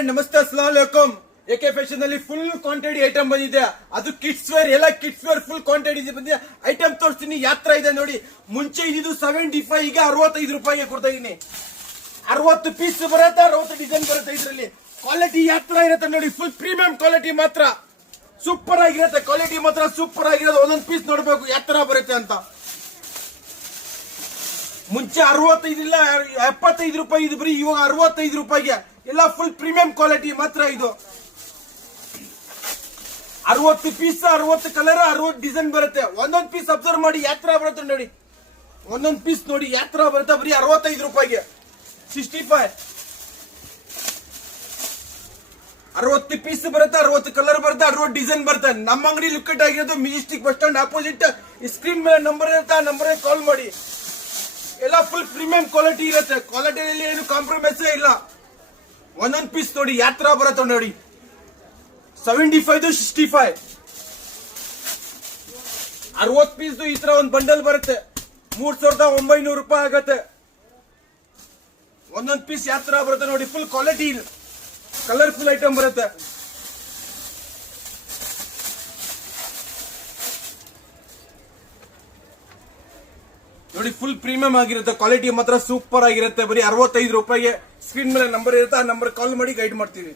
Friend ನಮಸ್ತೆ, ಅಸ್ಸಲಾಂ ಅಲೈಕುಂ. A K fashion ಅಲ್ಲಿ full quantity item ಬಂದಿದೆ. ಅದು ಕಿಡ್ಸ್ ವೇರ್, ಎಲ್ಲ ಕಿಡ್ಸ್ ವೇರ್ ಫುಲ್ ಕ್ವಾಂಟಿಟಿ ಬಂದಿದೆ. ಐಟಮ್ ತೋರಿಸ್ತೀನಿ. ಯಾತ್ರಾ ಇದೆ ನೋಡಿ. ಮುಂಚೆ ಇದು 75, ಈಗ 65 ರೂಪಾಯಿಗೆ ಕೊಡ್ತಾ ಇದೀನಿ. 60 ಪೀಸ್ ಬರುತ್ತೆ, 60 ಡಿಸೈನ್ ಬರುತ್ತೆ. ಇದರಲ್ಲಿ ಕ್ವಾಲಿಟಿ ಯಾತ್ರಾ ಇರುತ್ತೆ ನೋಡಿ. ಫುಲ್ ಪ್ರೀಮಿಯಂ ಕ್ವಾಲಿಟಿ ಮಾತ್ರ ಸೂಪರ್ ಆಗಿರುತ್ತೆ. ಕ್ವಾಲಿಟಿ ಮಾತ್ರ ಸೂಪರ್ ಆಗಿರೋದು. ಒಂದೊಂದು ಪೀಸ್ ನೋಡ್ಬೇಕು ಯಾತ್ರಾ ಬರುತ್ತೆ ಅಂತ. ಮುಂಚೆ 65 ಇಲ್ಲ 75 ರೂಪಾಯಿ ಇದು ಬರೀ, ಇವಾಗ 65 ರೂಪಾಯಿಗೆ ಎಲ್ಲ ಫುಲ್ ಪ್ರೀಮಿಯಂ ಕ್ವಾಲಿಟಿ ಮಾತ್ರ. ಇದು 60 ಪೀಸ್, 60 ಕಲರ್, 60 ಡಿಸೈನ್ ಬರುತ್ತೆ. ಒಂದೊಂದು ಪೀಸ್ ಅಬ್ಸರ್ವ್ ಮಾಡಿ ಯಾತ್ರಾ ಬರುತ್ತೆ ನೋಡಿ. ಒಂದೊಂದು ಪೀಸ್ ನೋಡಿ ಯಾತ್ರಾ ಬರುತ್ತೆ ಬರೀ 65 ರೂಪಾಯಿಗೆ. 65 60 ಪೀಸ್ ಬರುತ್ತೆ, 60 ಕಲರ್ ಬರುತ್ತೆ, 60 ಡಿಸೈನ್ ಬರುತ್ತೆ. ನಮ್ಮ ಅಂಗಡಿ ಲೊಕೇಟ್ ಆಗಿರೋದು Majestic bus stand opposite. Screen ಮೇಲೆ ನಂಬರ್ ಇರುತ್ತೆ, ಆ ನಂಬರ್ ಕಾಲ್ ಮಾಡಿ. ಎಲ್ಲ ಫುಲ್ ಪ್ರೀಮಿಯಂ ಕ್ವಾಲಿಟಿ ಇರುತ್ತೆ. ಕ್ವಾಲಿಟಿಯಲ್ಲಿ ಏನು ಕಾಂಪ್ರಮೈಸ್ ಇಲ್ಲ. ಒಂದೊಂದು ಪೀಸ್ ನೋಡಿ ಯಾತ್ರಾ ಬರುತ್ತೆ ನೋಡಿ. 75 65 60 ಪೀಸ್ ಈ ತರ ಒಂದು ಬಂಡಲ್ ಬರುತ್ತೆ. 3900 ರೂಪಾಯಿ ಆಗತ್ತೆ. ಒಂದೊಂದು ಪೀಸ್ ಯಾತ್ರಾ ಬರುತ್ತೆ ನೋಡಿ. ಫುಲ್ ಕ್ವಾಲಿಟಿ ಕಲರ್ಫುಲ್ ಐಟಮ್ ಬರುತ್ತೆ. ನೋಡಿ ಫುಲ್ ಪ್ರೀಮಿಯಂ ಆಗಿರುತ್ತೆ. ಕ್ವಾಲಿಟಿ ಮಾತ್ರ ಸೂಪರ್ ಆಗಿರುತ್ತೆ. ಬರೀ 65 ರೂಪಾಯಿಗೆ. ಸ್ಕ್ರೀನ್ ಮೇಲೆ ನಂಬರ್ ಇರುತ್ತೆ, ಆ ನಂಬರ್ ಕಾಲ್ ಮಾಡಿ ಗೈಡ್ ಮಾಡ್ತೀವಿ.